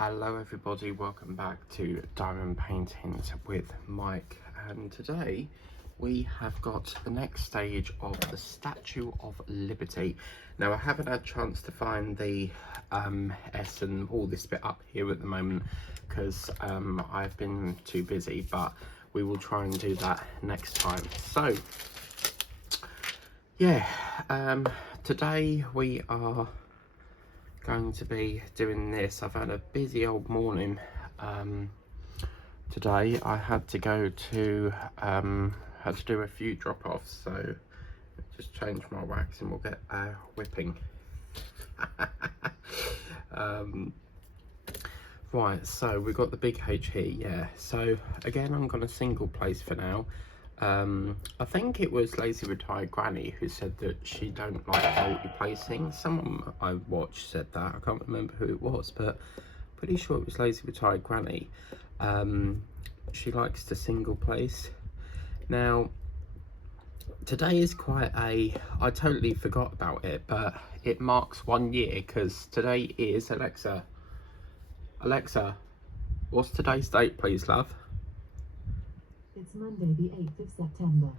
Hello everybody, welcome back to Diamond Paintings with Mike, and today we have got the next stage of the Statue of Liberty. Now I haven't had a chance to find the S and all this bit up here at the moment because I've been too busy, but we will try and do that next time. So yeah, today we are going to be doing this. I've had a busy old morning today. I had to go to had to do a few drop-offs, so just change my wax and we'll get whipping. Right, so we've got the big H here. Yeah, so again I'm gonna single place for now. I think it was Lazy Retired Granny who said that she don't like multi-placing. Someone I watched said that. I can't remember who it was, but pretty sure it was Lazy Retired Granny. She likes to single place. Now, today is quite a... I totally forgot about it, but it marks 1 year because today is... Alexa, what's today's date, please, love? It's Monday, the 8th of September.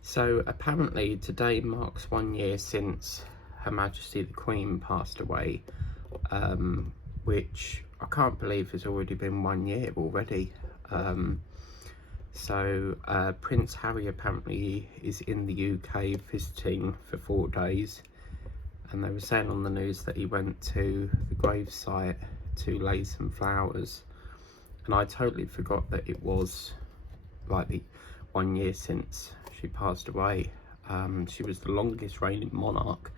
So apparently today marks 1 year since Her Majesty the Queen passed away, which I can't believe has already been 1 year already. Prince Harry apparently is in the UK visiting for 4 days, and they were saying on the news that he went to the gravesite to lay some flowers, and I totally forgot that it was like the 1 year since she passed away. She was the longest reigning monarch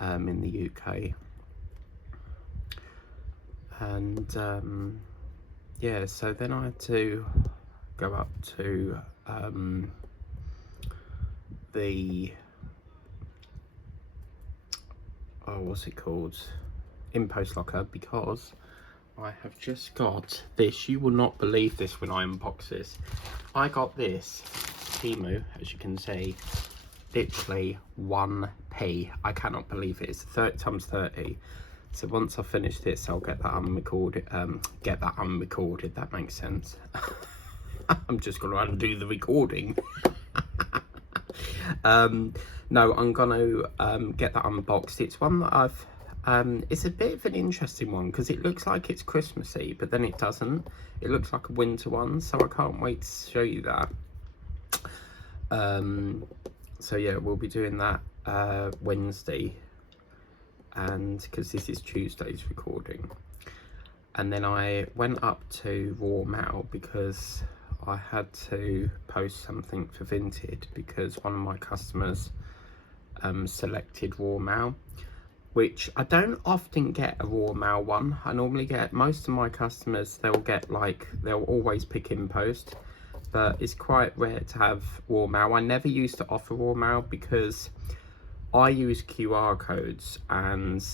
in the UK, and yeah, so then I had to go up to the what's it called, Impost Locker, because I have just got this. You will not believe this when I unbox this. I got this Temu, as you can see, literally 1p. I cannot believe it. It's 30 times 30. So once I finish this, I'll get that unrecorded. That makes sense. I'm just going to undo the recording. No, I'm going to get that unboxed. It's one that I've... it's a bit of an interesting one because it looks like it's Christmassy, but then it doesn't. It looks like a winter one, so I can't wait to show you that. So yeah, we'll be doing that Wednesday, and because this is Tuesday's recording. And then I went up to Raw Mail because I had to post something for Vinted because one of my customers selected Raw Mail, which I don't often get a Raw Mail one. I normally get, most of my customers, they'll always pick in post, but it's quite rare to have Raw Mail. I never used to offer Raw Mail because I use QR codes, and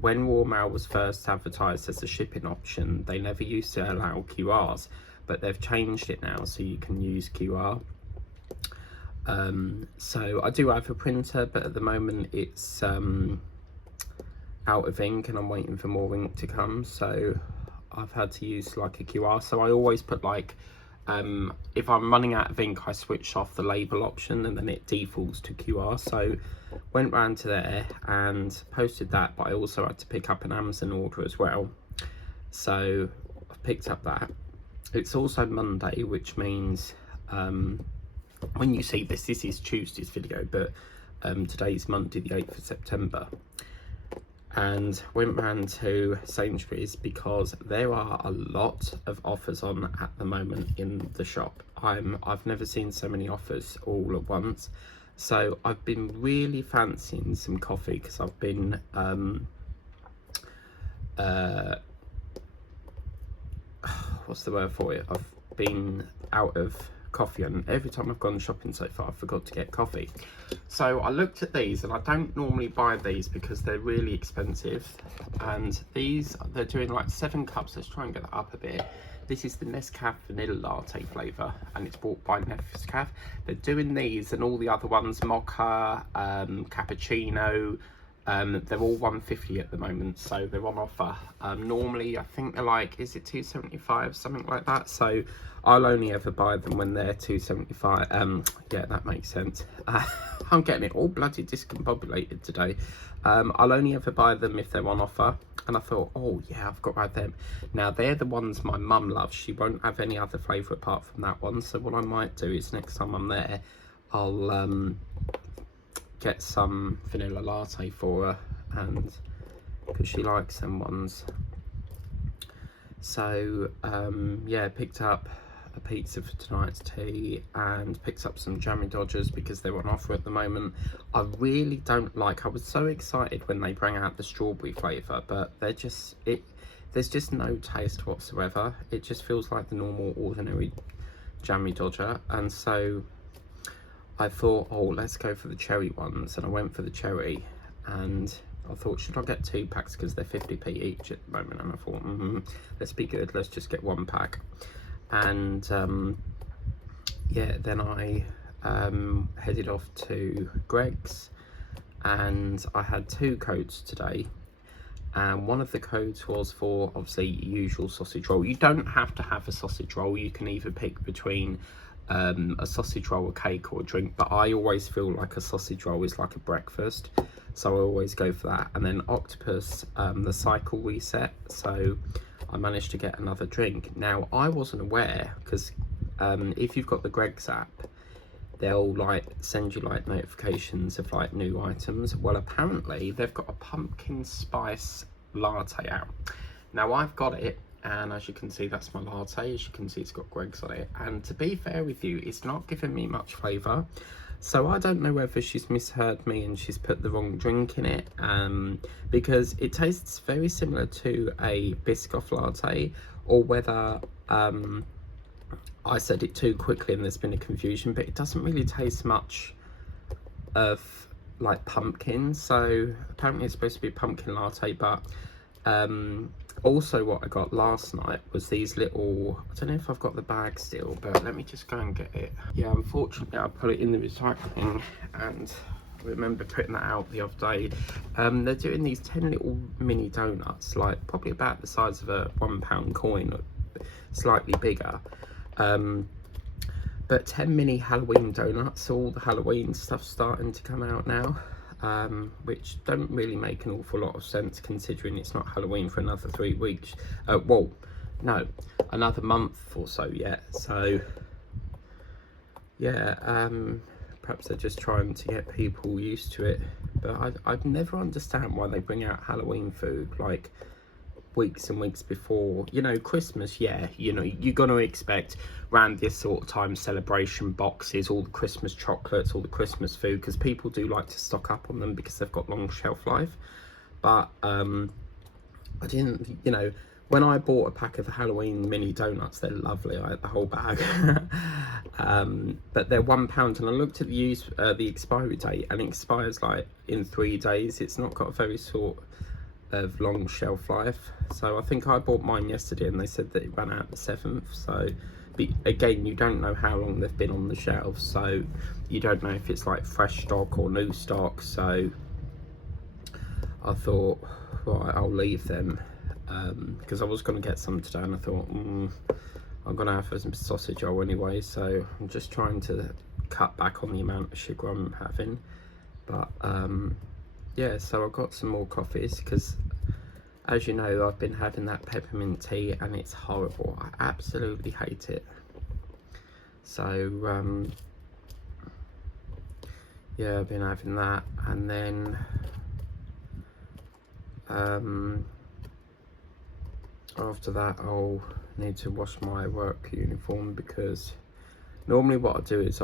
when Raw Mail was first advertised as a shipping option, they never used to allow QRs, but they've changed it now so you can use QR. So I do have a printer, but at the moment it's out of ink and I'm waiting for more ink to come, so I've had to use like a QR. So I always put like, if I'm running out of ink, I switch off the label option and then it defaults to QR. So went round to there and posted that, but I also had to pick up an Amazon order as well, so I've picked up that. It's also Monday, which means when you see this is Tuesday's video, but today's Monday the 8th of September. And went round to Sainsbury's because there are a lot of offers on at the moment in the shop. I've never seen so many offers all at once. So I've been really fancying some coffee because I've been what's the word for it? I've been out of coffee, and every time I've gone shopping so far I forgot to get coffee. So I looked at these, and I don't normally buy these because they're really expensive, and these, they're doing like 7 cups. Let's try and get that up a bit. This is the Nescafe vanilla latte flavour, and it's bought by Nescafe. They're doing these and all the other ones, mocha, cappuccino, They're all 150 at the moment, so they're on offer. Normally I think they're like, is it 275, something like that? So I'll only ever buy them when they're 275. Yeah, that makes sense. I'm getting it all bloody discombobulated today. I'll only ever buy them if they're on offer. And I thought, oh yeah, I've got to buy them. Now they're the ones my mum loves. She won't have any other flavour apart from that one. So what I might do is next time I'm there, I'll get some vanilla latte for her, and because she likes them ones. So yeah, picked up a pizza for tonight's tea and picked up some jammy dodgers because they're on offer at the moment. I really don't like, I was so excited when they bring out the strawberry flavour, but they're just, there's just no taste whatsoever. It just feels like the normal ordinary jammy dodger. And so I thought, oh, let's go for the cherry ones, and I went for the cherry, and I thought, should I get 2 packs because they're 50p each at the moment? And I thought, let's be good, let's just get 1 pack. And yeah, then I headed off to Greg's, and I had 2 codes today. And one of the codes was for, obviously, usual sausage roll. You don't have to have a sausage roll. You can either pick between a sausage roll, a cake, or a drink, but I always feel like a sausage roll is like a breakfast, so I always go for that. And then octopus, the cycle reset, so I managed to get another drink. Now I wasn't aware, because if you've got the Greg's app, they'll like send you like notifications of like new items. Well, apparently they've got a pumpkin spice latte out. Now I've got it, and as you can see, that's my latte. As you can see, it's got Greg's on it, and to be fair with you, it's not giving me much flavour. So I don't know whether she's misheard me and she's put the wrong drink in it, because it tastes very similar to a Biscoff latte, or whether I said it too quickly and there's been a confusion, but it doesn't really taste much of like pumpkin. So apparently it's supposed to be a pumpkin latte, but also what I got last night was these little, I don't know if I've got the bag still, but let me just go and get it. Yeah, unfortunately I put it in the recycling, and I remember putting that out the other day. They're doing these 10 little mini donuts, like probably about the size of a £1 coin, or slightly bigger. But 10 mini Halloween donuts. All the Halloween stuff's starting to come out now, which don't really make an awful lot of sense considering it's not Halloween for another 3 weeks. Well, no, another month or so yet. So yeah, perhaps they're just trying to get people used to it. But I'd never understand why they bring out Halloween food like weeks and weeks before, you know, Christmas. Yeah, you know, you're gonna expect around this sort of time celebration boxes, all the Christmas chocolates, all the Christmas food, because people do like to stock up on them because they've got long shelf life. But I didn't, you know, when I bought a pack of Halloween mini donuts, they're lovely, I had the whole bag. But they're £1, and I looked at the expiry date, and it expires like in 3 days. It's not got a very sort of long shelf life. So I think I bought mine yesterday and they said that it ran out the 7th. So again, you don't know how long they've been on the shelves, so you don't know if it's like fresh stock or new stock. So I thought, right, I'll leave them, because I was going to get some today, and I thought, I'm going to have some sausage roll anyway, so I'm just trying to cut back on the amount of sugar I'm having. But yeah, so I got some more coffees because, as you know, I've been having that peppermint tea and it's horrible. I absolutely hate it. So yeah, I've been having that, and then after that I'll need to wash my work uniform, because normally what I do is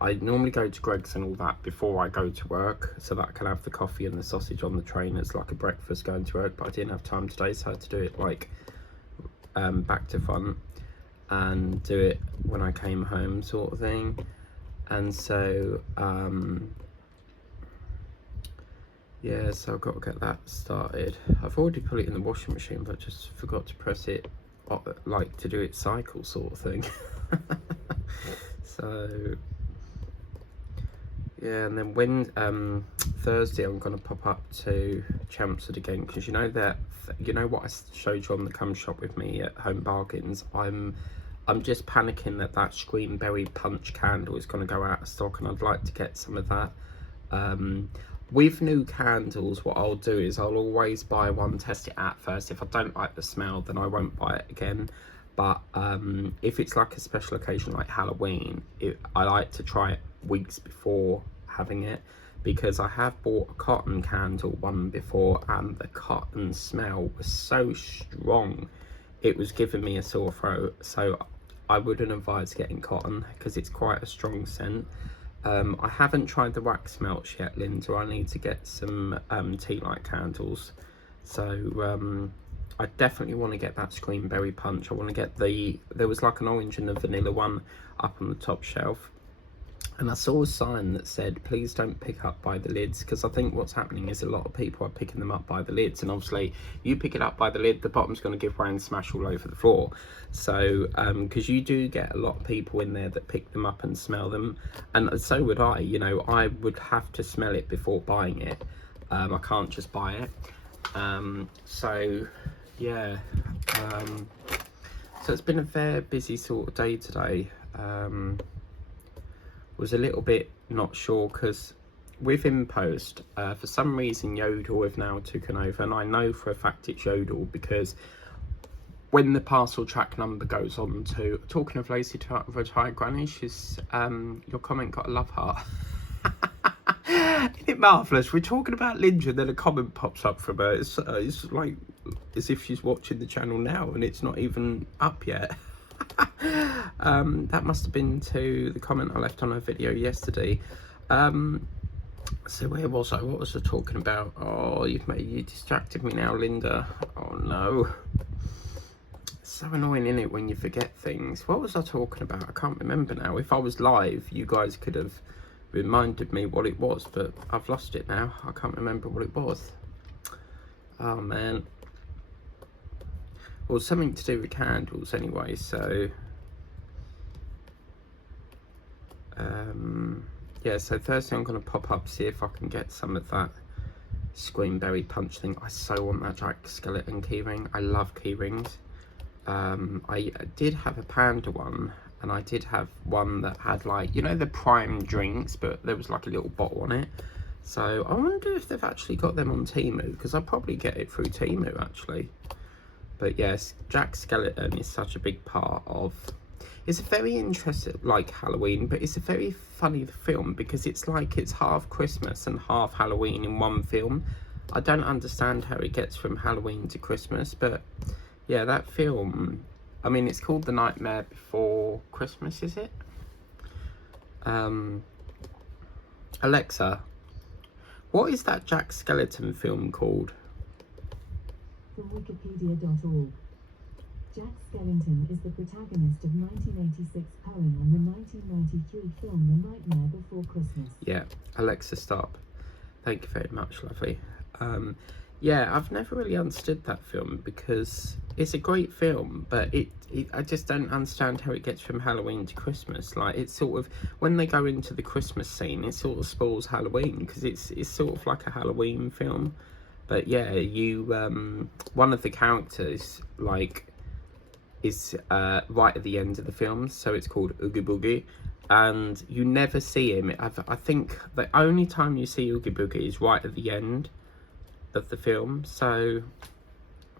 I normally go to Greg's and all that before I go to work, so that I can have the coffee and the sausage on the train as like a breakfast going to work. But I didn't have time today, so I had to do it like back to front and do it when I came home, sort of thing. And so yeah, so I've got to get that started. I've already put it in the washing machine, but just forgot to press it, like to do its cycle, sort of thing. So Yeah, and then when Thursday I'm gonna pop up to Chelmsford again, because you know that what I showed you on the Come Shop with me at Home Bargains. I'm just panicking that Screenberry Punch candle is gonna go out of stock, and I'd like to get some of that. With new candles, what I'll do is I'll always buy one, test it out first. If I don't like the smell, then I won't buy it again. But if it's like a special occasion like Halloween, I like to try it weeks before having it, because I have bought a cotton candle one before, and the cotton smell was so strong it was giving me a sore throat. So I wouldn't advise getting cotton, because it's quite a strong scent. I haven't tried the wax melts yet, Linda. I need to get some tea light candles. So I definitely want to get that Screenberry Punch. I want to get there was like an orange and a vanilla one up on the top shelf. And I saw a sign that said, please don't pick up by the lids, because I think what's happening is a lot of people are picking them up by the lids, and obviously you pick it up by the lid, the bottom's going to give way and smash all over the floor. So because you do get a lot of people in there that pick them up and smell them, and so would I. You know, I would have to smell it before buying it. I can't just buy it. So yeah, so it's been a very busy sort of day today. Was a little bit not sure, because with InPost, for some reason Yodel have now taken over, and I know for a fact it's Yodel because when the parcel track number goes on to, talking of lazy retired granny, she's your comment got a love heart. Isn't it marvellous? We're talking about Linda, and then a comment pops up from her. It's like as if she's watching the channel now, and it's not even up yet. That must have been to the comment I left on her video yesterday. So where was I? What was I talking about? Oh, you distracted me now, Linda. Oh no. It's so annoying, isn't it, when you forget things? What was I talking about? I can't remember now. If I was live, you guys could have reminded me what it was, but I've lost it now. I can't remember what it was. Oh man. Well, something to do with candles anyway, so yeah, so Thursday I'm going to pop up, see if I can get some of that Screenberry Punch thing. I so want that Jack Skeleton keyring. I love keyrings. I did have a Panda one, and I did have one that had, like, you know, the prime drinks, but there was like a little bottle on it. So I wonder if they've actually got them on Temu, because I'll probably get it through Temu actually. But yes, Jack Skeleton is such a big part of... It's a very interesting, like Halloween, but it's a very funny film, because it's like it's half Christmas and half Halloween in one film. I don't understand how it gets from Halloween to Christmas, but yeah, that film, I mean, it's called The Nightmare Before Christmas, is it? Alexa, what is that Jack Skeleton film called? From Wikipedia.org. Jack Skellington is the protagonist of 1986 poem and the 1993 film The Nightmare Before Christmas. Yeah, Alexa, stop. Thank you very much, lovely. Yeah, I've never really understood that film, because it's a great film, but I just don't understand how it gets from Halloween to Christmas. Like, it's sort of, when they go into the Christmas scene, it sort of spoils Halloween, because it's sort of like a Halloween film. But yeah, one of the characters, like, is right at the end of the film, so it's called Oogie Boogie, and you never see him. I think the only time you see Oogie Boogie is right at the end of the film. So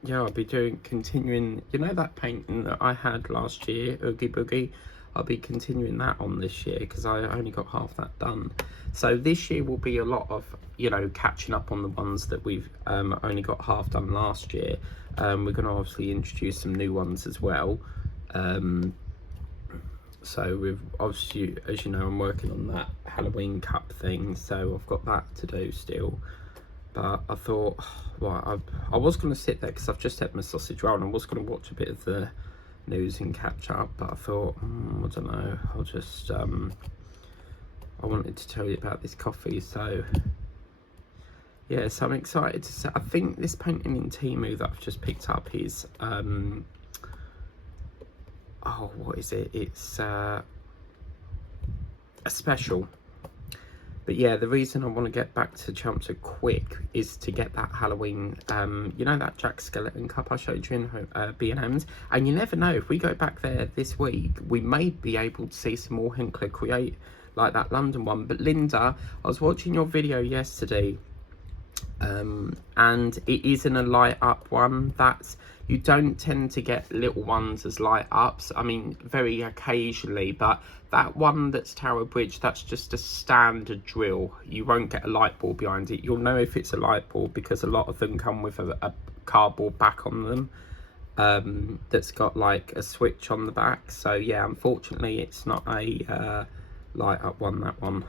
yeah, I'll be continuing, you know, that painting that I had last year, Oogie Boogie, I'll be continuing that on this year, because I only got half that done. So this year will be a lot of, you know, catching up on the ones that we've only got half done last year. We're going to obviously introduce some new ones as well. So we've obviously, as you know, I'm working on that Halloween cup thing, so I've got that to do still. But I thought, well, I was going to sit there, because I've just had my sausage roll, and I was going to watch a bit of the news and catch up, but I thought, I don't know, I'll just I wanted to tell you about this coffee. So yeah, so I'm excited to say, I think this painting in Temu that I've just picked up is oh, what is it? It's a special. But yeah, the reason I want to get back to Chelmsford quick is to get that Halloween, you know, that Jack Skellington cup I showed you in B&M's. And you never know, if we go back there this week, we may be able to see some more Hinkler Create, like that London one. But Linda, I was watching your video yesterday, and it isn't a light up one. You don't tend to get little ones as light ups. I mean, very occasionally, but that one that's Tower Bridge, that's just a standard drill. You won't get a light bulb behind it. You'll know if it's a light bulb because a lot of them come with a cardboard back on them, that's got like a switch on the back. So yeah, unfortunately it's not a light up one, that one.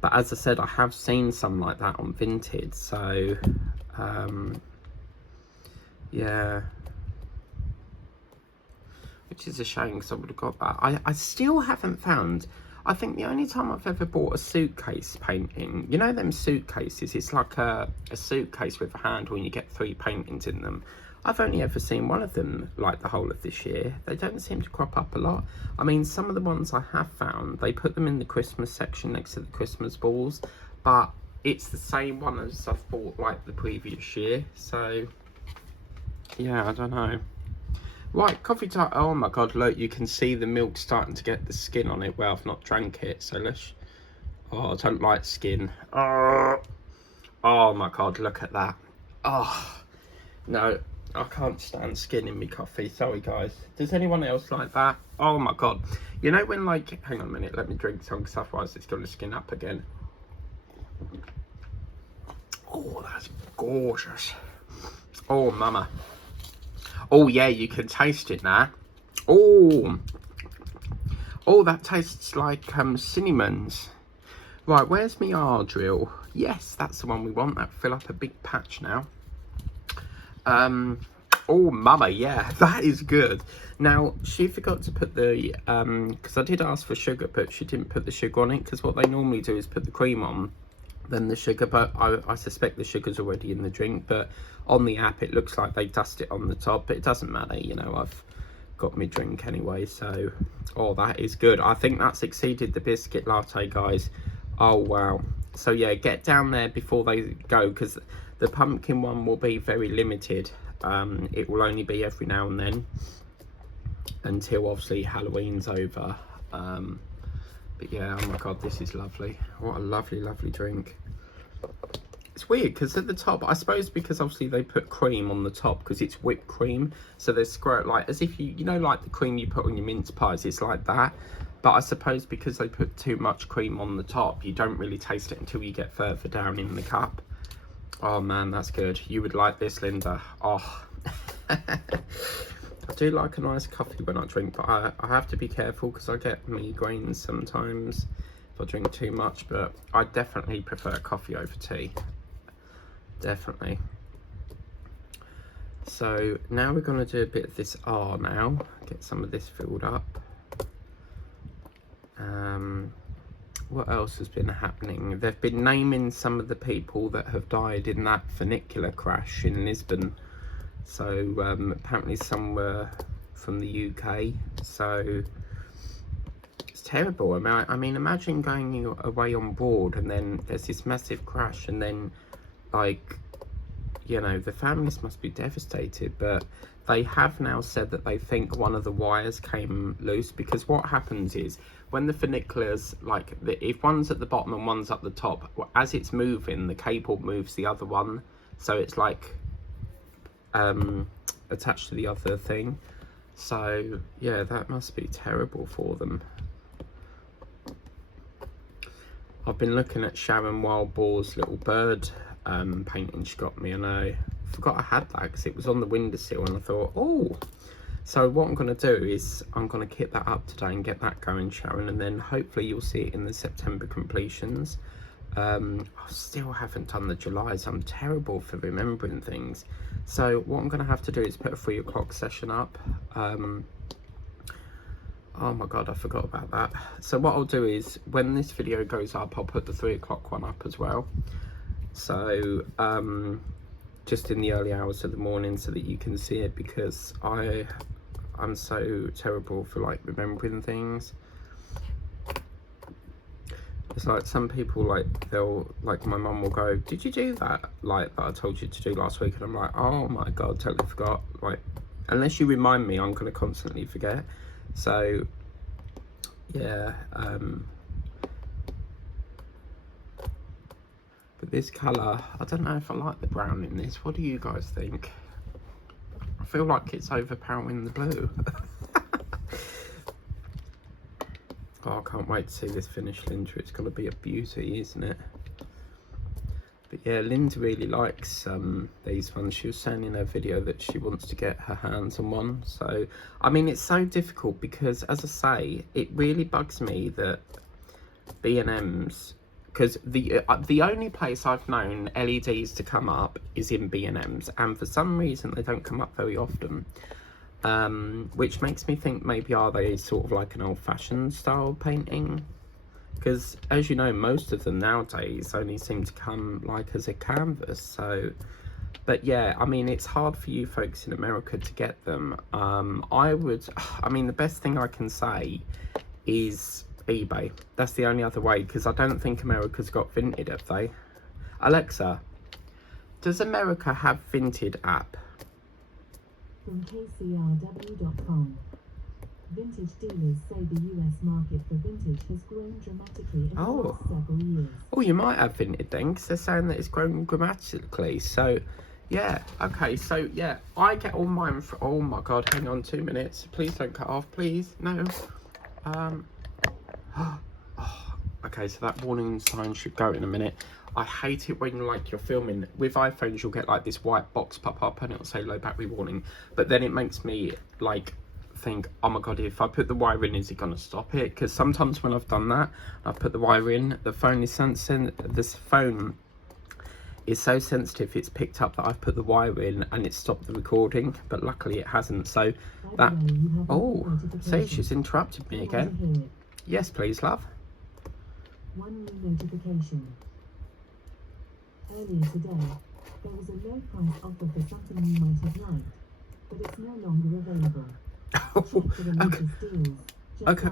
But as I said, I have seen some like that on Vinted, so yeah, which is a shame because I would have got that. I still haven't found, I think the only time I've ever bought a suitcase painting, you know them suitcases, it's like a suitcase with a handle and you get 3 paintings in them. I've only ever seen one of them like the whole of this year. They don't seem to crop up a lot. I mean, some of the ones I have found, they put them in the Christmas section next to the Christmas balls, but it's the same one as I've bought like the previous year. So yeah, I don't know. Right, coffee time. Oh my god, look, you can see the milk starting to get the skin on it. Well, I've not drank it, so let's... Oh, I don't like skin. Oh my god, look at that. Oh, no, I can't stand skin in my coffee. Sorry, guys. Does anyone else like that? Oh my god. You know when, like... Hang on a minute, let me drink some, because otherwise it's going to skin up again. Oh, that's gorgeous. Oh, mama. Oh yeah, you can taste it now. Oh, that tastes like cinnamons. Right, where's my R drill? Yes, that's the one we want. That fill up a big patch now. Oh mama, yeah, that is good. Now she forgot to put the because I did ask for sugar, but she didn't put the sugar on it, because what they normally do is put the cream on, then the sugar, but I suspect the sugar's already in the drink. But on the app it looks like they dust it on the top, but it doesn't matter, you know, I've got my drink anyway. So oh, that is good. I think that's exceeded the biscuit latte, guys. Oh wow. So yeah, get down there before they go, because the pumpkin one will be very limited. It will only be every now and then until obviously Halloween's over. But yeah, oh my god, this is lovely. What a lovely, lovely drink. It's weird because at the top, I suppose because obviously they put cream on the top because it's whipped cream. So they squirt like, as if you know, like the cream you put on your mince pies, it's like that. But I suppose because they put too much cream on the top, you don't really taste it until you get further down in the cup. Oh man, that's good. You would like this, Linda. Oh. I do like a nice coffee when I drink, but I have to be careful because I get migraines sometimes if I drink too much. But I definitely prefer coffee over tea. Definitely. So now we're going to do a bit of this R now. Get some of this filled up. What else has been happening? They've been naming some of the people that have died in that funicular crash in Lisbon. So apparently some were from the UK. So it's terrible. I mean, imagine going away on board and then there's this massive crash, and then, like, you know, the families must be devastated. But they have now said that they think one of the wires came loose, because what happens is when the funiculars, like, if one's at the bottom and one's at the top, as it's moving, the cable moves the other one. So it's like attached to the other thing. So yeah, that must be terrible for them. I've been looking at Sharon Wildboar's little bird painting she got me, and I forgot I had that because it was on the windowsill, and I thought, oh. So what I'm going to do is I'm going to kit that up today and get that going, Sharon, and then hopefully you'll see it in the September completions. I still haven't done the Julys. I'm terrible for remembering things. So what I'm going to have to do is put a 3 o'clock session up. Oh my god, I forgot about that. So what I'll do is when this video goes up, I'll put the 3 o'clock one up as well. So just in the early hours of the morning so that you can see it, because I'm so terrible for like remembering things. It's like some people, like, they'll, like, my mum will go, did you do that, like, that I told you to do last week? And I'm like, oh my god, totally forgot. Like, unless you remind me, I'm going to constantly forget. So yeah, but this colour, I don't know if I like the brown in this. What do you guys think? I feel like it's overpowering the blue. Oh, I can't wait to see this finished Linda. It's going to be a beauty, isn't it? But yeah, Linda really likes these ones. She was saying in her video that she wants to get her hands on one. So, I mean, it's so difficult because, as I say, it really bugs me that B&M's, because the only place I've known LEDs to come up is in B&M's, and for some reason they don't come up very often. Which makes me think, maybe are they sort of like an old-fashioned style painting? Because as you know, most of them nowadays only seem to come like as a canvas. So, but yeah, I mean, it's hard for you folks in America to get them. I mean, the best thing I can say is eBay. That's the only other way, because I don't think America's got Vinted, have they? Alexa, does America have Vinted app? From KCRW.com. Vintage dealers say the US market for vintage has grown dramatically in the last several years. Oh, you might have Vinted then, because they're saying that it's grown dramatically. So, yeah, okay, so yeah, I get all mine for, oh my god, hang on 2 minutes. Please don't cut off, please. No. Okay, so that warning sign should go in a minute. I hate it when, like, you're filming with iPhones, you'll get like this white box pop up and it'll say low battery warning, but then it makes me like think, oh my god, if I put the wire in, is it gonna stop it? Because sometimes when I've done that, I've put the wire in, the phone is sensing, this phone is so sensitive, it's picked up that I've put the wire in and it stopped the recording, but luckily it hasn't. So that, oh, see, she's interrupted me again. Yes, please, love. One new notification. Earlier today, there was a low price offer for something you might have liked, but it's no longer available. Check for the latest deals. Just ask,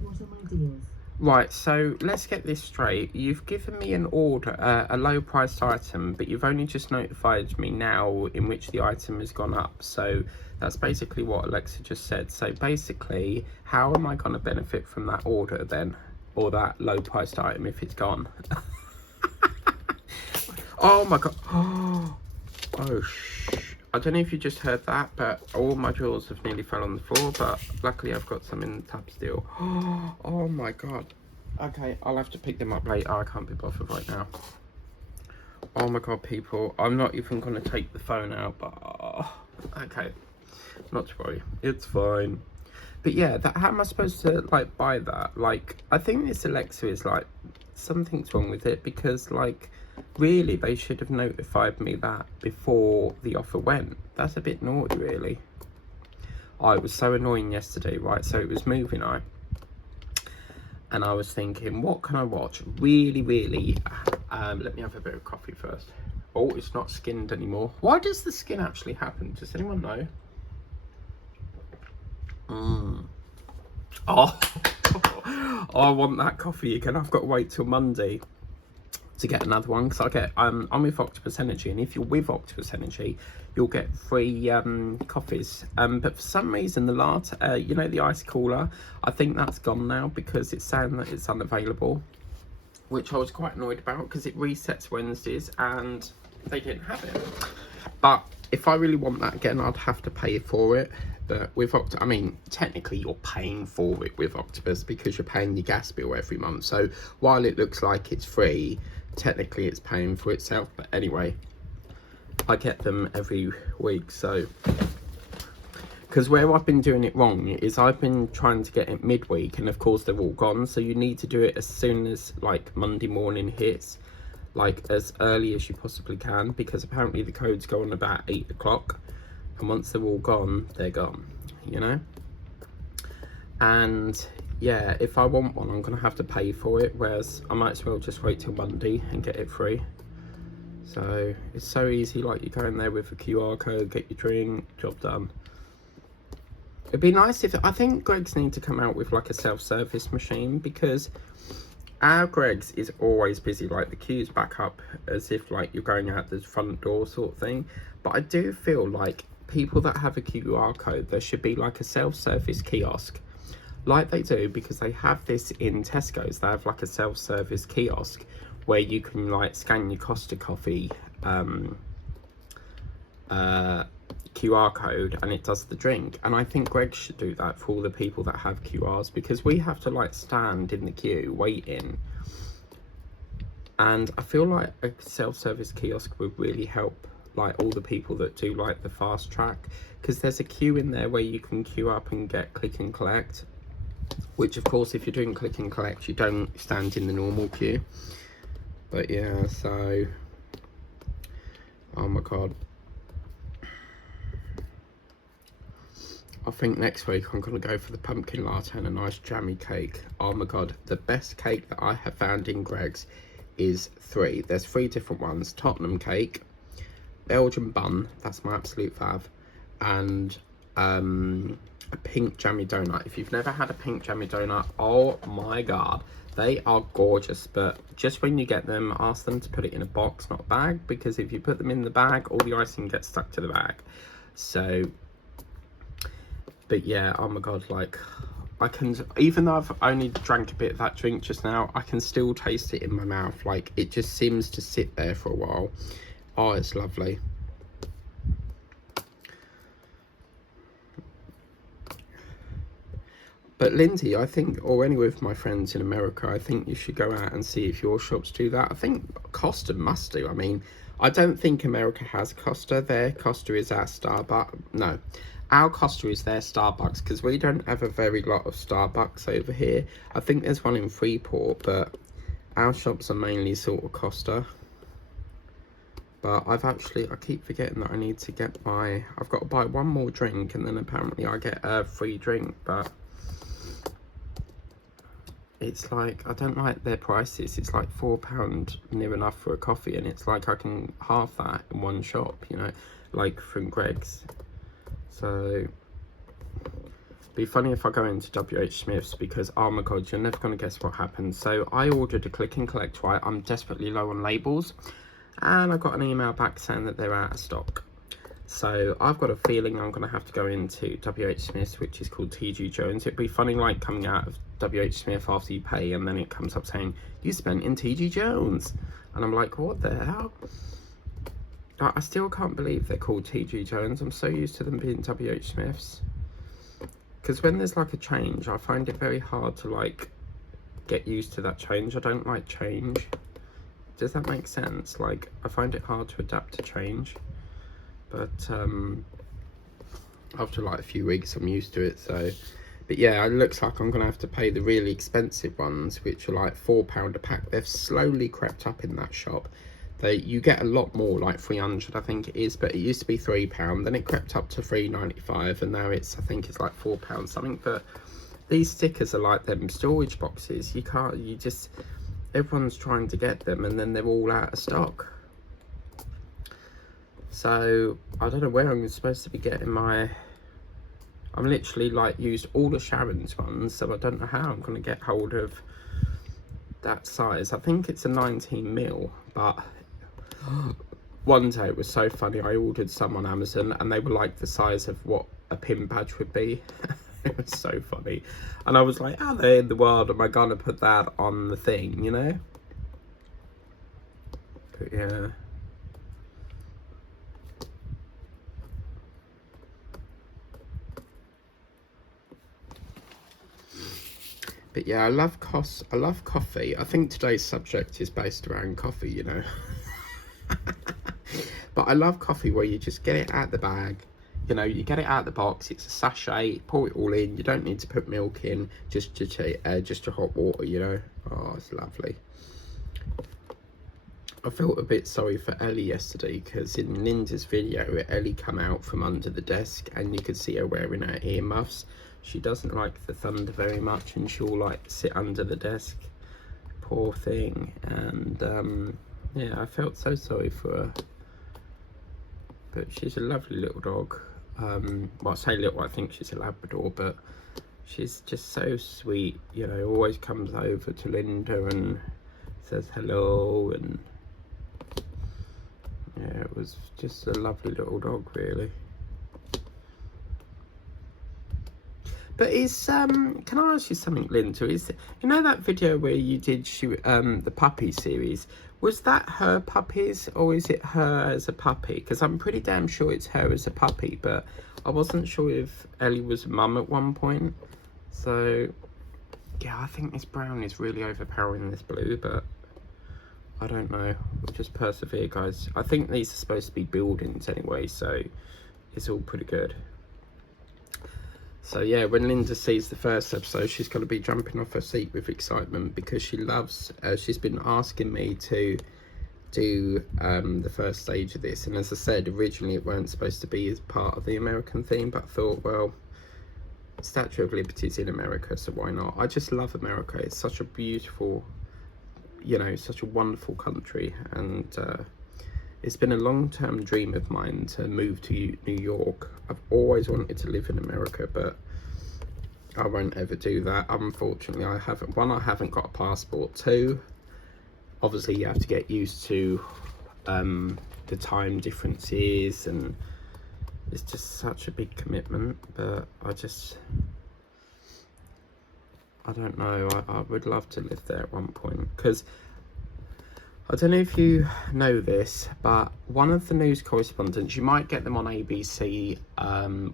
what are my deals? Right, so let's get this straight. You've given me an order, a low priced item, but you've only just notified me now in which the item has gone up. So that's basically what Alexa just said. So basically, how am I going to benefit from that order then? Or that low priced item if it's gone? Oh my god. Oh, shh. I don't know if you just heard that, but all my drawers have nearly fell on the floor, but luckily I've got some in the tub still. Oh my god. Okay, I'll have to pick them up later. I can't be bothered right now. Oh my god, people. I'm not even going to take the phone out, but okay. Not to worry. It's fine. But yeah, how am I supposed to, like, buy that? Like, I think this Alexa is, like, something's wrong with it, because, like, really, they should have notified me that before the offer went. That's a bit naughty, really. Oh, it was so annoying yesterday, right? So it was movie night, and I was thinking, what can I watch? Really, let me have a bit of coffee first. Oh, it's not skinned anymore. Why does the skin actually happen? Does anyone know? Oh, I want that coffee again. I've got to wait till Monday to get another one, because I get I'm with Octopus Energy, and if you're with Octopus Energy, you'll get free coffees. But for some reason, the latte, you know, the ice cooler, I think that's gone now because it's saying that it's unavailable, which I was quite annoyed about because it resets Wednesdays and they didn't have it. But if I really want that again, I'd have to pay for it. But with I mean, technically you're paying for it with Octopus because you're paying your gas bill every month. So while it looks like it's free, technically it's paying for itself. But anyway, I get them every week. So, because where I've been doing it wrong is I've been trying to get it midweek, and of course they're all gone. So you need to do it as soon as, like, Monday morning hits, like as early as you possibly can, because apparently the codes go on about 8 o'clock, and once they're all gone, they're gone, you know. And yeah, if I want one, I'm gonna have to pay for it, whereas I might as well just wait till Monday and get it free. So it's so easy, like, you go in there with a QR code, get your drink, job done. It'd be nice if, I think Greggs need to come out with like a self-service machine, because our Greggs is always busy, like the queue's back up as if like you're going out the front door sort of thing. But I do feel like people that have a QR code, there should be like a self-service kiosk like they do, because they have this in Tesco's. They have like a self-service kiosk where you can like scan your Costa Coffee QR code and it does the drink. And I think Greg should do that for all the people that have QRs, because we have to like stand in the queue waiting, and I feel like a self-service kiosk would really help like all the people that do like the fast track, because there's a queue in there where you can queue up and get click and collect, which of course if you're doing click and collect you don't stand in the normal queue. But yeah, so oh my god, I think next week I'm going to go for the pumpkin latte and a nice jammy cake. Oh my god, the best cake that I have found in Greggs is three. There's three different ones. Tottenham cake, Belgian bun, that's my absolute fav, and a pink jammy donut. If you've never had a pink jammy donut, oh my god, they are gorgeous. But just when you get them, ask them to put it in a box, not a bag, because if you put them in the bag, all the icing gets stuck to the bag. So but yeah, oh my god, like I can, even though I've only drank a bit of that drink just now, I can still taste it in my mouth. Like it just seems to sit there for a while. Oh, it's lovely. But Lindsay, I think, or any of my friends in America, I think you should go out and see if your shops do that. I think Costa must do. I mean, I don't think America has Costa. Their Costa is our Starbucks. No, our Costa is their Starbucks, because we don't have a very lot of Starbucks over here. I think there's one in Freeport, but our shops are mainly sort of Costa. But I keep forgetting that I need to get I've got to buy one more drink, and then apparently I get a free drink. But it's like, I don't like their prices. It's like £4 near enough for a coffee, and it's like I can half that in one shop, you know, like from Greggs. So be funny if I go into WH Smith's, because oh my god, you're never going to guess what happened. So I ordered a click and collect, right? I'm desperately low on labels, and I got an email back saying that they're out of stock. So I've got a feeling I'm going to have to go into WH Smith's, which is called TG Jones. It'd be funny like coming out of WH Smith after you pay, and then it comes up saying you spent in TG Jones, and I'm like, what the hell? I still can't believe they're called TG Jones. I'm so used to them being WH Smith's, because when there's like a change, I find it very hard to like get used to that change. I don't like change. Does that make sense? Like I find it hard to adapt to change. But after like a few weeks I'm used to it. So but yeah, it looks like I'm gonna have to pay the really expensive ones, which are like £4 a pack. They've slowly crept up in that shop. You get a lot more, like 300 I think it is, but it used to be £3, then it crept up to £3.95, and now I think it's like £4 something. But these stickers are like them storage boxes. Everyone's trying to get them, and then they're all out of stock. So I don't know where I'm supposed to be getting I'm literally like used all of Sharon's ones, so I don't know how I'm going to get hold of that size. I think it's a 19mm, but one day it was so funny. I ordered some on Amazon and they were like the size of what a pin badge would be. It was so funny, and I was like, how in the world am I gonna put that on the thing, you know? But yeah. But yeah, I love coffee. I think today's subject is based around coffee, you know. But I love coffee where you just get it out the bag, you know, you get it out the box, it's a sachet, pour it all in, you don't need to put milk in, just hot water, you know. Oh, it's lovely. I felt a bit sorry for Ellie yesterday, because in Linda's video, Ellie come out from under the desk and you could see her wearing her earmuffs. She doesn't like the thunder very much, and she'll like sit under the desk, poor thing. And yeah, I felt so sorry for her. But she's a lovely little dog. Well, I say little, I think she's a Labrador, but she's just so sweet, you know, always comes over to Linda and says hello, and yeah, it was just a lovely little dog, really. But is can I ask you something, Linda? Is, you know, that video where you did shoot the puppy series, was that her puppies or is it her as a puppy? Because I'm pretty damn sure it's her as a puppy, but I wasn't sure if Ellie was mum at one point. So yeah, I think this brown is really overpowering this blue, but I don't know. We'll just persevere, guys. I think these are supposed to be buildings anyway, so it's all pretty good. So yeah, when Linda sees the first episode, she's going to be jumping off her seat with excitement, because she loves, she's been asking me to do the first stage of this. And as I said, originally it weren't supposed to be as part of the American theme, but I thought, well, Statue of Liberty's in America, so why not? I just love America. It's such a beautiful, you know, such a wonderful country. And it's been a long-term dream of mine to move to New York. I've always wanted to live in America, but I won't ever do that. Unfortunately, I haven't got a passport. 2, obviously you have to get used to the time differences, and it's just such a big commitment. But I don't know, I would love to live there at one point, because I don't know if you know this, but one of the news correspondents, you might get them on ABC,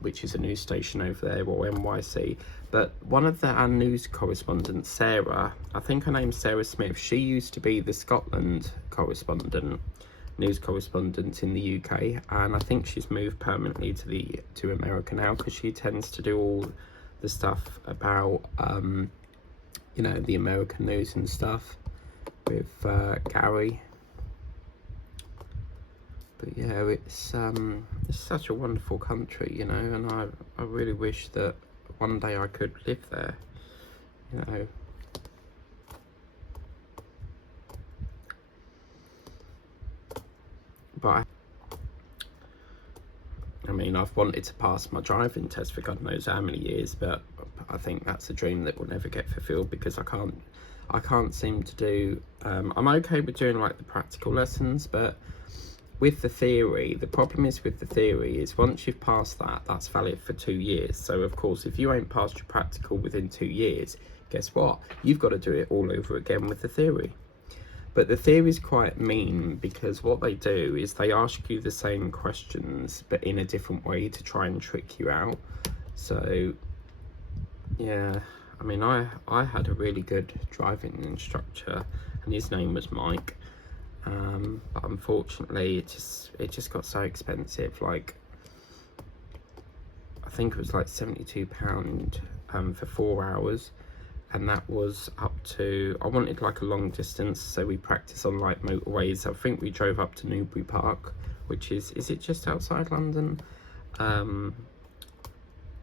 which is a news station over there, or NYC, but one of our news correspondents, Sarah, I think her name's Sarah Smith, she used to be the Scotland news correspondent in the UK, and I think she's moved permanently to America now, because she tends to do all the stuff about, you know, the American news and stuff with Gary. But yeah, it's such a wonderful country, you know, and I really wish that one day I could live there, you know. But I mean, I've wanted to pass my driving test for God knows how many years, but I think that's a dream that will never get fulfilled, because I can't seem to do, I'm okay with doing like the practical lessons, but with the theory, the problem is with the theory is once you've passed that, that's valid for 2 years. So of course, if you ain't passed your practical within 2 years, guess what? You've got to do it all over again with the theory. But the theory is quite mean, because what they do is they ask you the same questions, but in a different way to try and trick you out. So yeah, I mean, I had a really good driving instructor, and his name was Mike. But unfortunately, it just got so expensive. Like, I think it was like £72 for 4 hours, and that was up to, I wanted like a long distance, so we practiced on like motorways. I think we drove up to Newbury Park, which is it just outside London?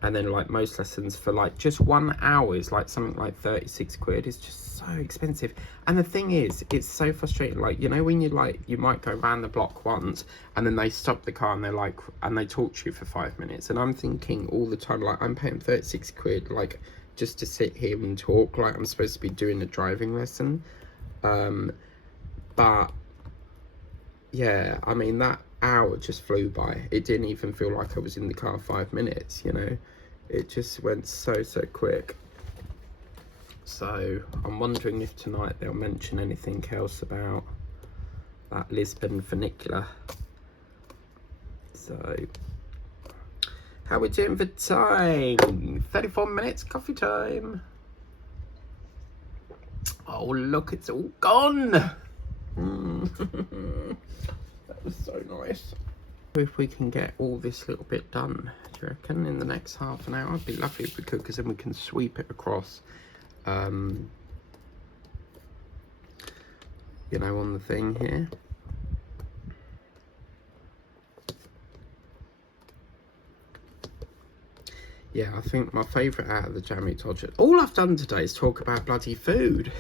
And then like most lessons for like just 1 hour is like something like 36 quid. It's just so expensive. And the thing is, it's so frustrating. Like, you know, when you might go around the block once and then they stop the car and they're like, and they talk to you for 5 minutes. And I'm thinking all the time, like, I'm paying 36 quid, like, just to sit here and talk, like I'm supposed to be doing a driving lesson. But yeah, I mean, that hour just flew by. It didn't even feel like I was in the car 5 minutes, you know. It just went so quick. So I'm wondering if tonight they'll mention anything else about that Lisbon funicular. So how we doing for time? 34 minutes, coffee time. Oh look, it's all gone. That was so nice. If we can get all this little bit done, do you reckon, in the next half an hour? It'd be lovely if we could, because then we can sweep it across, you know, on the thing here. Yeah, I think my favourite out of the jammy dodger. All I've done today is talk about bloody food.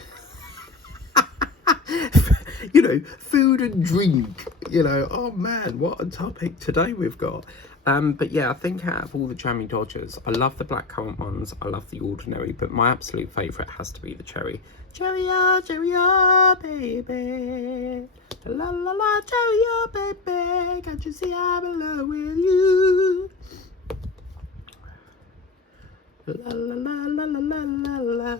You know, food and drink. You know, oh man, what a topic today we've got. But yeah, I think out of all the jammy dodgers, I love the blackcurrant ones, I love the ordinary, but my absolute favourite has to be the cherry. Cherry, oh, baby. La la la, cherry, oh, baby. Can't you see I'm in love with you? La la la la la la la.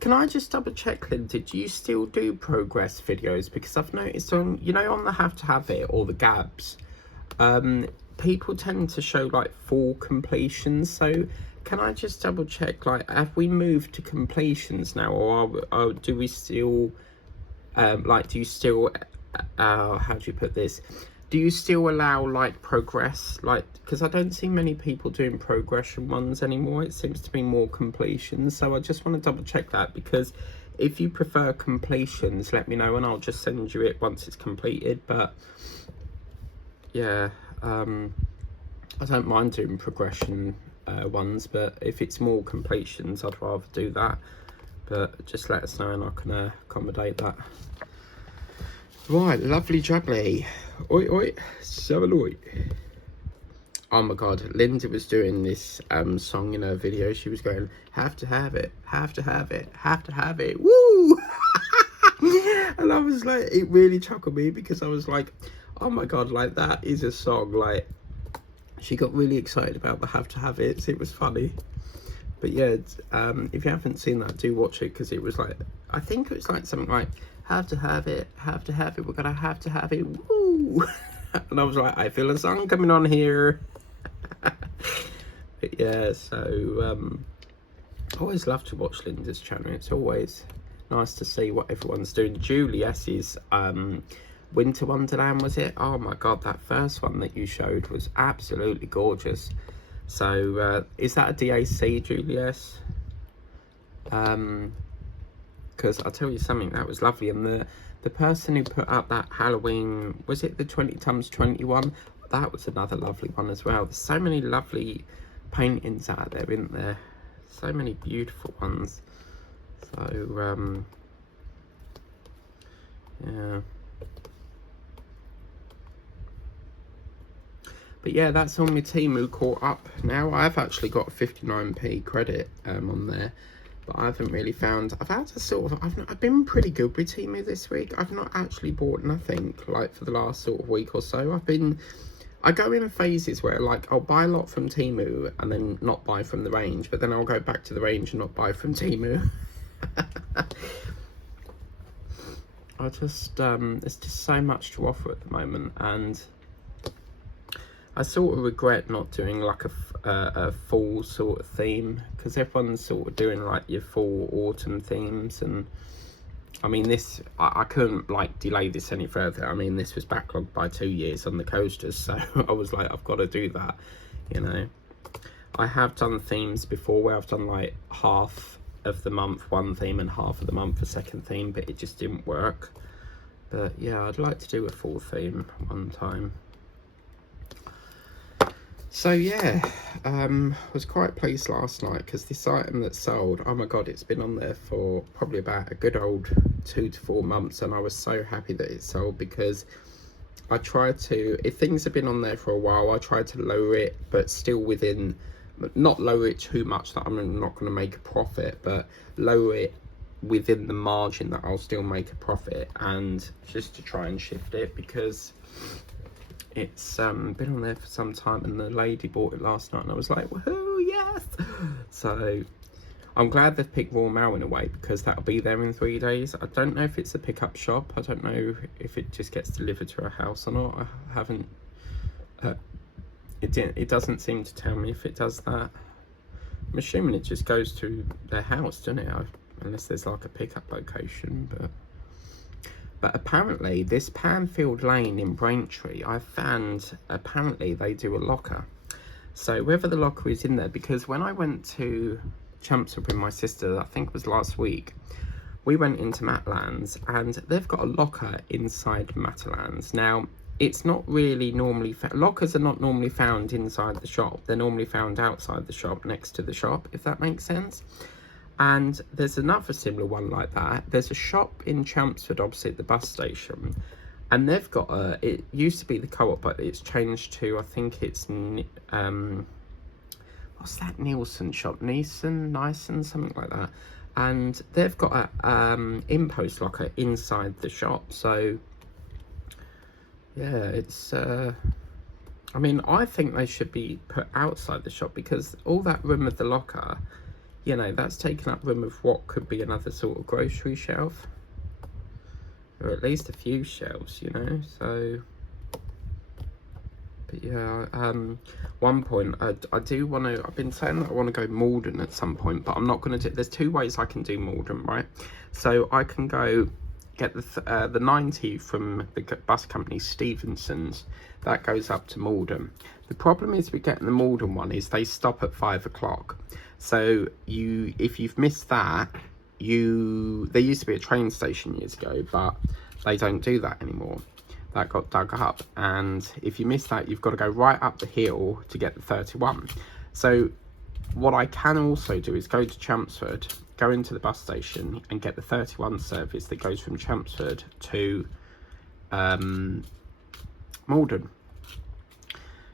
Can I just double check, Linda, do you still do progress videos? Because I've noticed on, you know, on the have to have it or the gabs, people tend to show like full completions. So can I just double check, like, have we moved to completions now, or do we still like, do you still how do you put this, do you still allow like progress, like, because I don't see many people doing progression ones anymore, it seems to be more completions. So I just want to double check that, because if you prefer completions, let me know and I'll just send you it once it's completed. But yeah, I don't mind doing progression ones, but if it's more completions, I'd rather do that. But just let us know and I can accommodate that. Right, lovely jubbly. Oi, oi, so oi. Oh my god, Linda was doing this song in her video. She was going, have to have it, have to have it, have to have it, woo! And I was like, it really chuckled me, because I was like, oh my god, like, that is a song. Like, she got really excited about the have to have it. It was funny. But yeah, if you haven't seen that, do watch it, because it was like, I think it was like something like, have to have it, we're gonna have to have it, woo! And I was like, I feel a song coming on here. But yeah, so I always love to watch Linda's channel. It's always nice to see what everyone's doing. Julie S's Winter Wonderland, was it? Oh my god, that first one that you showed was absolutely gorgeous. So is that a DAC, Julie S? Because I'll tell you something, that was lovely. And the person who put up that Halloween, was it the 20x21? That was another lovely one as well. There's so many lovely paintings out there, isn't there? So many beautiful ones. So yeah. But yeah, that's on my Temu caught up now. I've actually got 59p credit on there, but I haven't really found, I've had to sort of, I've been pretty good with Temu this week. I've not actually bought nothing like for the last sort of week or so. I go in phases where, like, I'll buy a lot from Temu and then not buy from the range, but then I'll go back to the range and not buy from Temu. I just, there's just so much to offer at the moment, and I sort of regret not doing like a fall sort of theme, because everyone's sort of doing like your fall autumn themes. And I mean, this, I couldn't like delay this any further. I mean, this was backlogged by 2 years on the coasters, so I was like, I've got to do that, you know. I have done themes before where I've done like half of the month one theme and half of the month a second theme, but it just didn't work. But yeah, I'd like to do a full theme one time. So yeah, was quite pleased last night, because this item that sold, oh my god, it's been on there for probably about a good old 2 to 4 months, and I was so happy that it sold, because I tried to, if things have been on there for a while, I tried to lower it, but still within, not lower it too much that I'm not going to make a profit, but lower it within the margin that I'll still make a profit, and just to try and shift it, because it's been on there for some time, and the lady bought it last night and I was like, woohoo, yes! So I'm glad they've picked Royal Mail in a way, because that'll be there in 3 days. I don't know if it's a pickup shop, I don't know if it just gets delivered to a house or not. I haven't it doesn't seem to tell me if it does that. I'm assuming it just goes to their house, doesn't it? Unless there's like a pickup location. But apparently this Panfield Lane in Braintree, I found apparently they do a locker. So whether the locker is in there, because when I went to Chelmsford with my sister, I think it was last week, we went into Matlands and they've got a locker inside Matlands. Now, it's not really normally, lockers are not normally found inside the shop. They're normally found outside the shop, next to the shop, if that makes sense. And there's another similar one like that. There's a shop in Chelmsford opposite the bus station, and they've got it used to be the Co-op, but it's changed to, I think it's what's that Nielsen shop, Nielsen, something like that. And they've got a InPost locker inside the shop. So yeah, it's I mean, I think they should be put outside the shop, because all that room of the locker, you know, that's taken up room of what could be another sort of grocery shelf, or at least a few shelves, you know. So but yeah, one point I do want to, I've been saying that I want to go Malden at some point, but I'm not going to do, there's two ways I can do Malden, right? So I can go get the 90 from the bus company Stevenson's, that goes up to Malden. The problem is with getting the Malden one is they stop at 5 o'clock. So if you've missed that, there used to be a train station years ago, but they don't do that anymore. That got dug up, and if you miss that, you've got to go right up the hill to get the 31. So what I can also do is go to Chelmsford, go into the bus station and get the 31 service that goes from Chelmsford to Malden,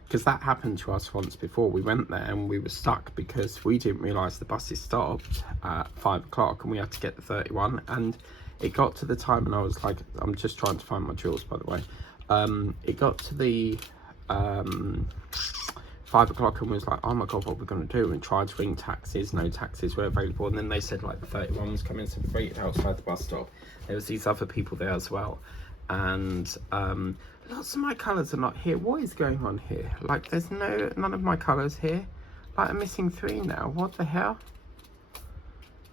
because that happened to us once before. We went there and we were stuck because we didn't realise the buses stopped at 5 o'clock and we had to get the 31, and it got to the time and I was like, I'm just trying to find my jewels, by the way. It got to the 5 o'clock and we was like, oh my god, what we're going to do? And tried to ring taxis, no taxis were available, and then they said like the 31 was coming, so we waited outside the bus stop. There was these other people there as well, and lots of my colours are not here. What is going on here? Like, there's none of my colours here. Like, I'm missing 3 now. What the hell?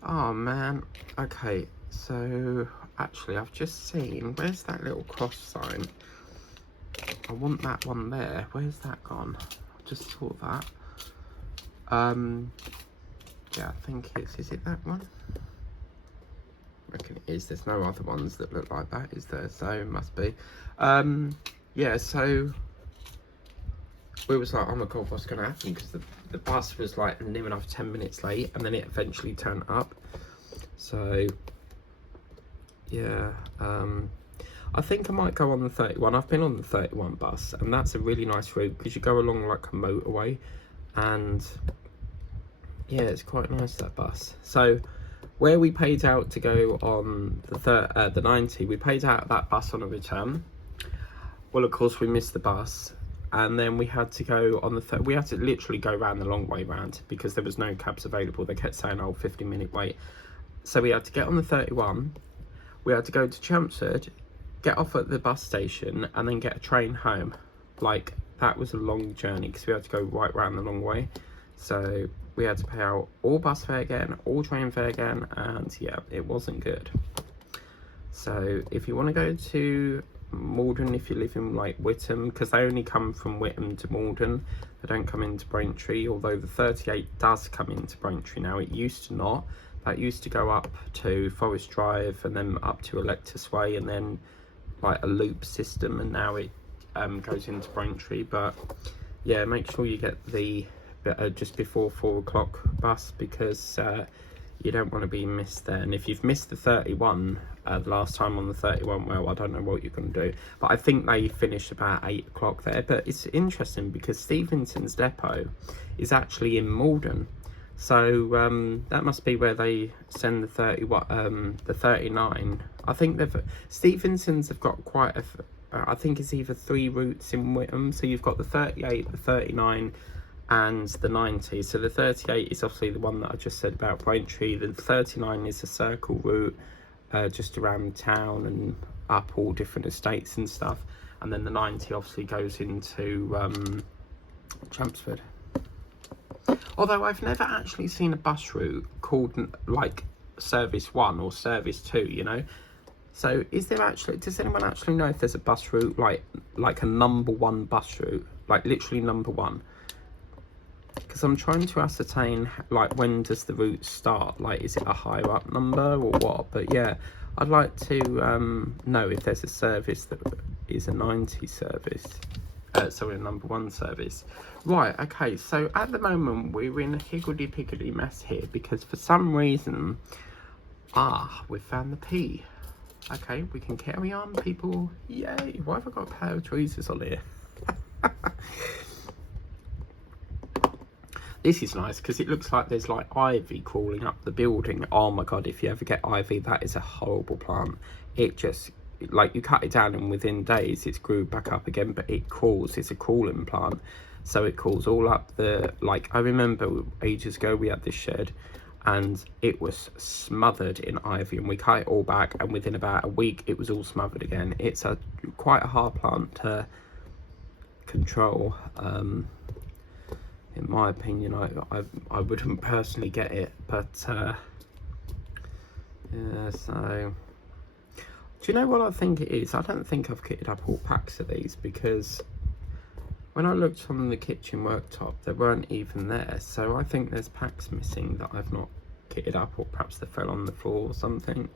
Oh man. Okay, so actually I've just seen, where's that little cross sign? I want that one there. Where's that gone? I just saw that. Yeah, I think is it that one? I reckon it is. There's no other ones that look like that, is there? So it must be. Yeah, so we was like, oh my god, what's going to happen? Because the bus was like near enough 10 minutes late, and then it eventually turned up. So yeah, I think I might go on the 31. I've been on the 31 bus, and that's a really nice route because you go along like a motorway, and yeah, it's quite nice, that bus. So where we paid out to go on the 90, we paid out that bus on a return. Well, of course, we missed the bus, and then we had to go on the we had to literally go around the long way round because there was no cabs available. They kept saying, oh, 15-minute wait. So we had to get on the 31, we had to go to Chelmsford, get off at the bus station, and then get a train home. Like, that was a long journey because we had to go right round the long way. So we had to pay out all bus fare again, all train fare again, and yeah, it wasn't good. So if you want to go to Malden, if you live in like Whittam, because they only come from Whittam to Malden, they don't come into Braintree, although the 38 does come into Braintree now. It used to not. That used to go up to Forest Drive and then up to Electus Way, and then like a loop system, and now it goes into Braintree. But yeah, make sure you get the just before 4 o'clock bus, because you don't want to be missed there. And if you've missed the 31 the last time on the 31, well, I don't know what you're going to do, but I think they finished about 8 o'clock there. But it's interesting because Stevenson's depot is actually in Malden, so that must be where they send the 39. I think Stevenson's have got quite a I think it's either 3 routes in Whittam. So you've got the 38, the 39 and the 90. So the 38 is obviously the one that I just said about Braintree. The 39 is a circle route just around town and up all different estates and stuff, and then the 90 obviously goes into Chelmsford. Although I've never actually seen a bus route called like Service 1 or Service 2, you know. So is there actually, does anyone actually know if there's a bus route like a number 1 bus route, like literally number 1? Because I'm trying to ascertain, like, when does the route start? Like, is it a higher up number or what? But yeah, I'd like to know if there's a service that is a 90 service. Sorry, a number 1 service. Right, okay, so at the moment we're in a higgledy-piggledy mess here because for some reason, we found the P. Okay, we can carry on, people. Yay! Why have I got a pair of tweezers on here? This is nice because it looks like there's like ivy crawling up the building. Oh my god, if you ever get ivy, that is a horrible plant. It just, like, you cut it down and within days it's grew back up again, but it crawls. It's a crawling plant, so it crawls all up the, like, I remember ages ago we had this shed and it was smothered in ivy, and we cut it all back, and within about a week it was all smothered again. It's quite a hard plant to control. In my opinion, I wouldn't personally get it, but yeah. So, do you know what I think it is? I don't think I've kitted up all packs of these, because when I looked on the kitchen worktop, they weren't even there. So I think there's packs missing that I've not kitted up, or perhaps they fell on the floor or something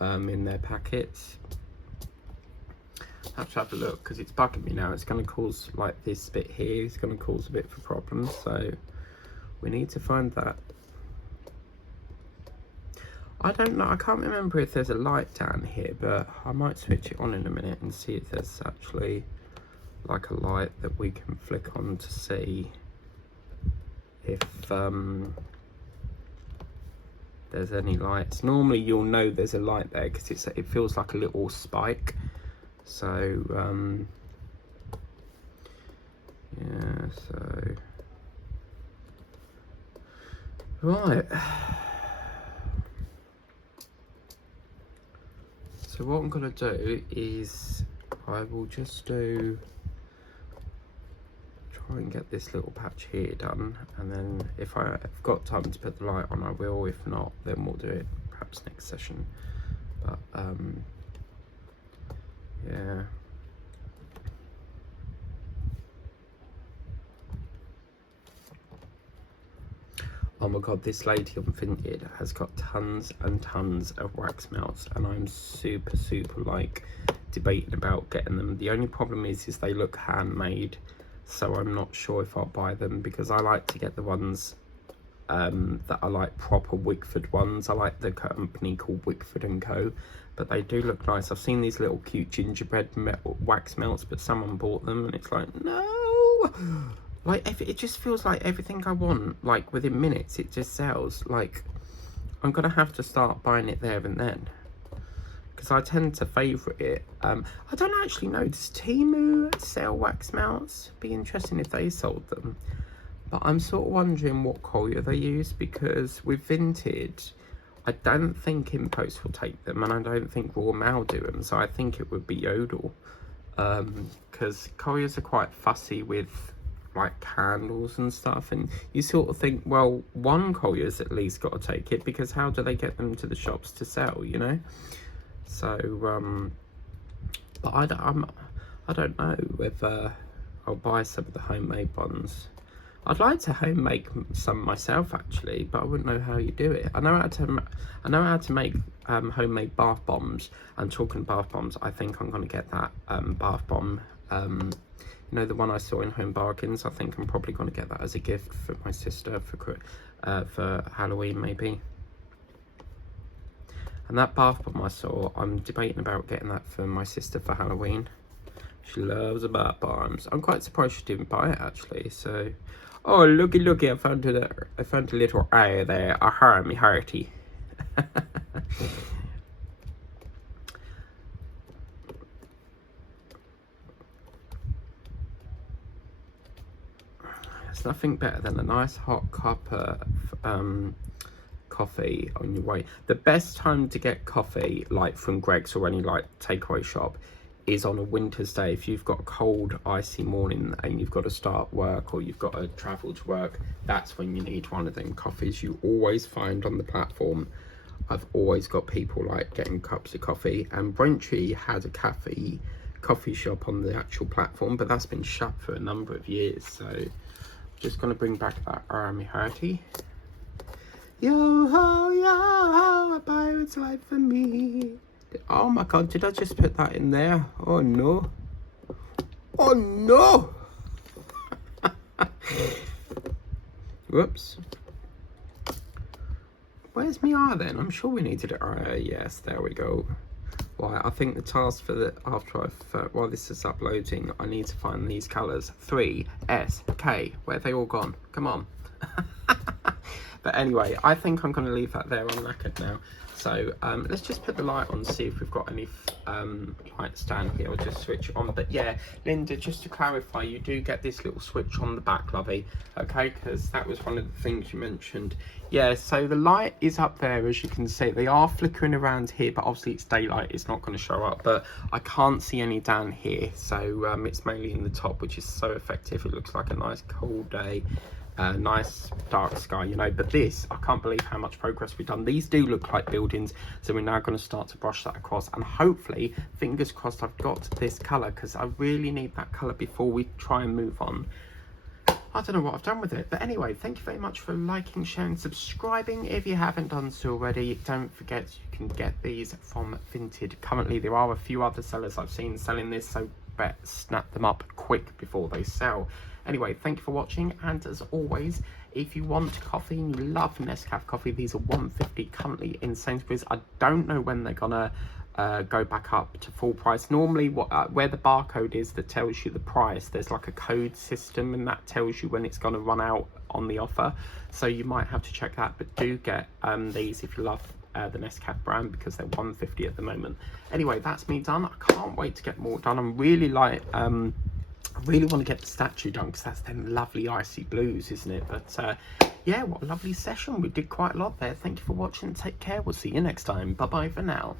in their packets. I have to have a look because it's bugging me now. It's going to cause, like, this bit here is going to cause a bit for problems, so we need to find that. I don't know, I can't remember if there's a light down here, but I might switch it on in a minute and see if there's actually like a light that we can flick on to see if there's any lights. Normally you'll know there's a light there because it feels like a little spike. So yeah, so right, so what I'm gonna do is I will just try and get this little patch here done, and then if I've got time to put the light on I will. If not, then we'll do it perhaps next session. But yeah. Oh my god, this lady on Vinted has got tons and tons of wax melts, and I'm super like debating about getting them. The only problem is they look handmade, so I'm not sure if I'll buy them, because I like to get the ones that are like proper Wickford ones. I like the company called Wickford & Co, but they do look nice. I've seen these little cute gingerbread wax melts, but someone bought them and it's like, no, like it just feels like everything I want, like within minutes it just sells. Like, I'm gonna have to start buying it there and then, because I tend to favourite it. I don't actually know, does Temu sell wax melts? Be interesting if they sold them. But I'm sort of wondering what collier they use, because with Vinted, I don't think Impost will take them, and I don't think Royal Mail do them, so I think it would be Yodel. Because colliers are quite fussy with like candles and stuff, and you sort of think, well, one collier's at least got to take it, because how do they get them to the shops to sell, you know? So, but I don't know whether I'll buy some of the homemade ones. I'd like to home make some myself actually, but I wouldn't know how you do it. I know how to make homemade bath bombs. And talking bath bombs, I think I'm gonna get that bath bomb. You know, the one I saw in Home Bargains. I think I'm probably gonna get that as a gift for my sister for Halloween maybe. And that bath bomb I saw, I'm debating about getting that for my sister for Halloween. She loves bath bombs. I'm quite surprised she didn't buy it actually. So. Oh, looky, I found a little eye there, a harmy hearty. There's nothing better than a nice hot cup of coffee on your way. The best time to get coffee, like from Greggs or any like takeaway shop, is on a winter's day. If you've got a cold, icy morning and you've got to start work, or you've got to travel to work, that's when you need one of them coffees. You always find on the platform, I've always got people like getting cups of coffee, and Braintree had a coffee shop on the actual platform, but that's been shut for a number of years. So I'm just gonna bring back that army hearty. Yo ho, a pirate's life for me. Oh my god, did I just put that in there? Oh no. Oh no! Whoops. Where's my R then? I'm sure we needed it. Yes, there we go. Right, I think the task for the while this is uploading, I need to find these colours. 3, S, K. Where have they all gone? Come on. But anyway, I think I'm going to leave that there unlacquered now. So let's just put the light on, see if we've got any lights down here. I'll just switch it on. But yeah, Linda, just to clarify, you do get this little switch on the back, lovey. Okay, because that was one of the things you mentioned. Yeah, so the light is up there, as you can see. They are flickering around here, but obviously it's daylight, it's not going to show up. But I can't see any down here, so it's mainly in the top, which is so effective. It looks like a nice cold day. Nice dark sky, you know. But this, I can't believe how much progress we've done. These do look like buildings, so we're now going to start to brush that across, and hopefully, fingers crossed, I've got this colour, because I really need that colour before we try and move on. I don't know what I've done with it, but anyway, thank you very much for liking, sharing, subscribing. If you haven't done so already, don't forget you can get these from Vinted. Currently there are a few other sellers I've seen selling this, so snap them up quick before they sell. Anyway, thank you for watching, and as always, if you want coffee and you love Nescafe coffee, these are $1.50 currently in Sainsbury's. I don't know when they're gonna go back up to full price. Normally where the barcode is that tells you the price, there's like a code system, and that tells you when it's going to run out on the offer, so you might have to check that. But do get these if you love the Nescafe brand, because they're $1.50 at the moment. Anyway, that's me done. I can't wait to get more done. I'm really like I really want to get the statue done, because that's them lovely icy blues, isn't it? But yeah, what a lovely session. We did quite a lot there. Thank you for watching. Take care. We'll see you next time. Bye bye for now.